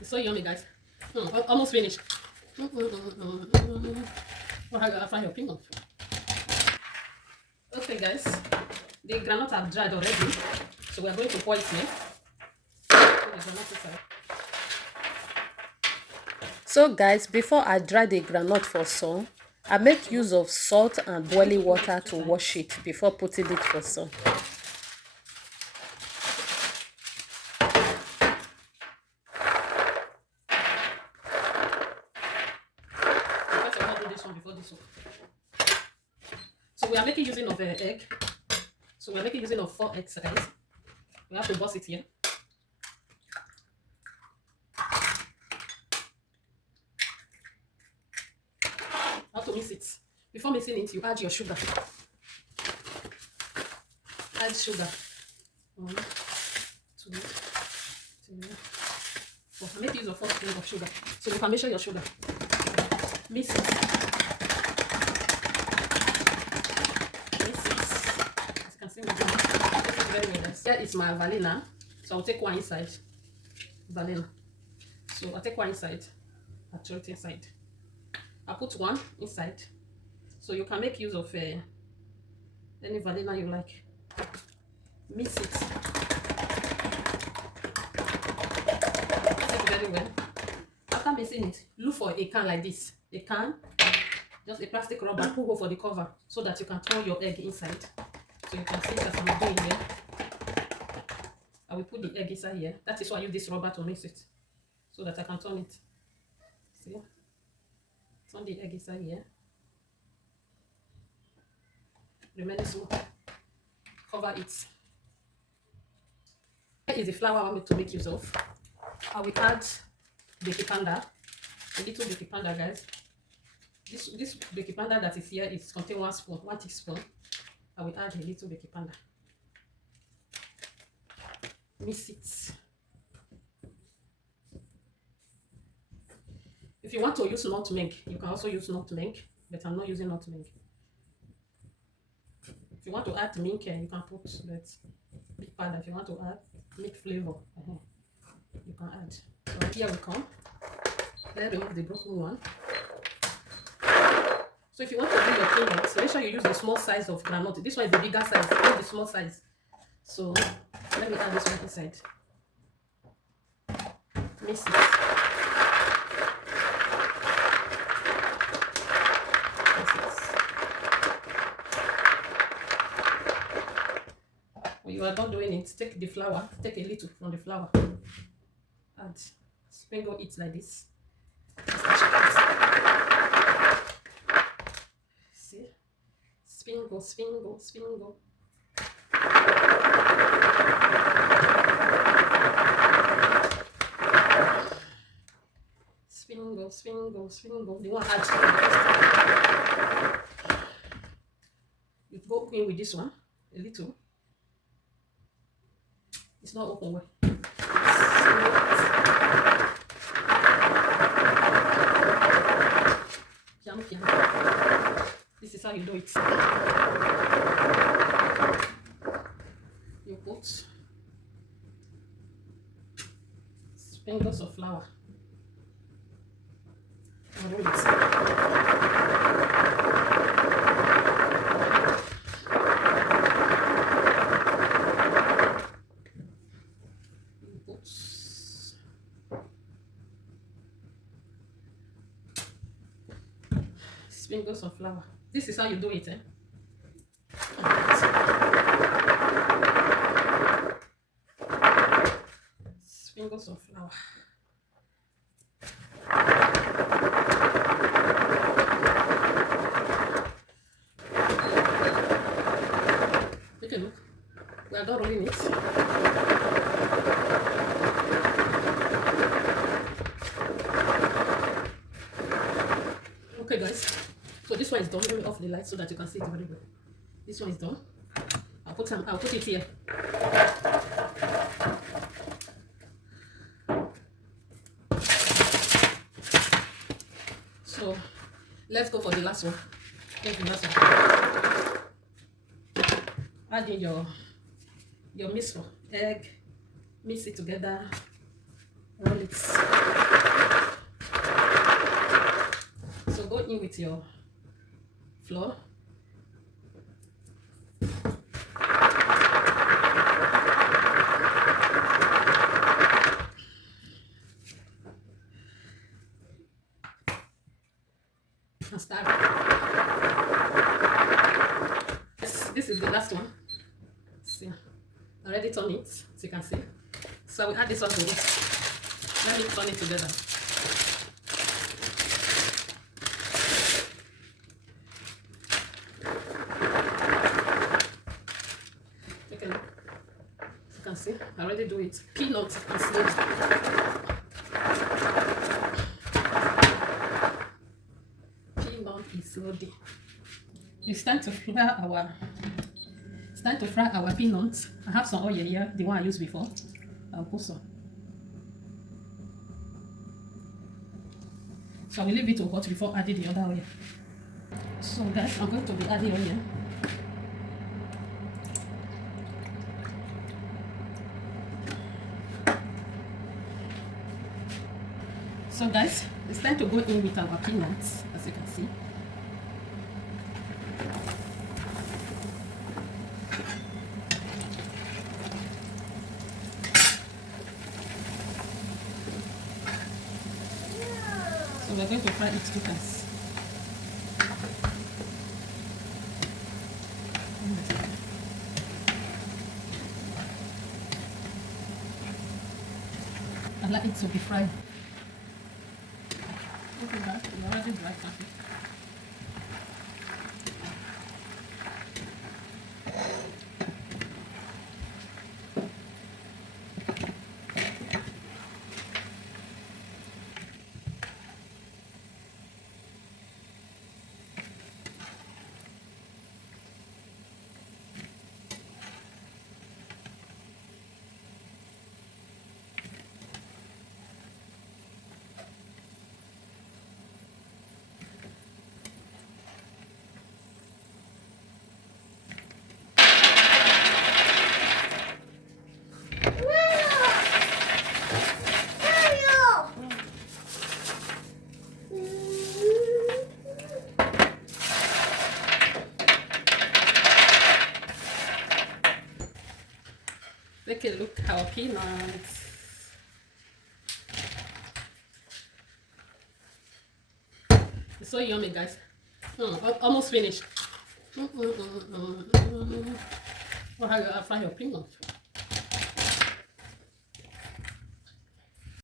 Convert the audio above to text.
It's so yummy, guys. Almost finished. Well, I gotta fry your peanut. Okay, guys. The granite are dried already. So we're going to pour it here. Put the granite inside. So guys, before I dry the granite for sun, I make use of salt and boiling water to wash it before putting it for sun. So we are making using of an egg. So we are making using of 4 eggs, guys. We have to bust it here. How to mix it? Before mixing it, you add your sugar. Add sugar. 1, 2, 3, 4. I make use of 4 spoons of sugar. So you can measure your sugar. Mix it. Mix it. As you can see, mix it very well. Here is my vanilla. So I'll take one inside. Vanilla. So I'll take one inside. I'll throw it inside. I'll put one inside. So you can make use of any vanilla you like. Mix it. Mix it very well. After mixing it, look for a can like this. A can, just a plastic rubber, put hole for the cover so that you can turn your egg inside. So you can see that I'm doing here. I will put the egg inside here. That is why I use this rubber to mix it. So that I can turn it. See? Turn the egg inside here. Remaining small. Cover it. Here is the flour I want me to make use of. I will add baking powder. A little baking powder, guys. This baking powder that is here is contain 1 spoon, 1 teaspoon. I will add a little baking powder. Mix it. If you want to use nutmeg, you can also use nutmeg, but I'm not using nutmeg. If you want to add milk, you can put that big powder. If you want to add milk flavor, you can add. So here we come. Let's remove the broken one. So if you want to do your peanuts, make sure you use the small size of granite. This one is the bigger size, not the small size. So let me add this one inside. Mix it. When you are done doing it, take the flour, take a little from the flour, and sprinkle it like this. See? Sprinkle, sprinkle, sprinkle. Sprinkle, sprinkle, sprinkle. You want to add you go in with this one a little. It's not open well. Piano, piano. This is how you do it. You put sprinkles of flour. Roll it. Sprinkles of flour. This is how you do it, Sprinkles of flour. Take a look. We are done rolling it. Okay, guys. So this one is done. Let me off the light so that you can see it very well. This one is done. I'll put it here. So let's go for the last one. Here's the last one. Add in your mixture, egg, mix it together. roll it. So go in with your flour. And start. This is the last one. See, I already turn it, as you can see. So we add this one to it. Let me turn it together. Take a look. As you can see, I already do it. Peanuts and slowly. Peanut is slowly. It's time to fry our peanuts. I have some oil here, the one I used before. I'll put some. So I will leave it to hot before adding the other oil. So guys, I'm going to be adding oil. So guys, it's time to go in with our peanuts, as you can see. So we're going to fry it 2 times. I like it to be fried. Okay, guys, we're already dry coffee. Take a look at our peanuts. It's so yummy, guys. Almost finished. Or how you fry your peanuts.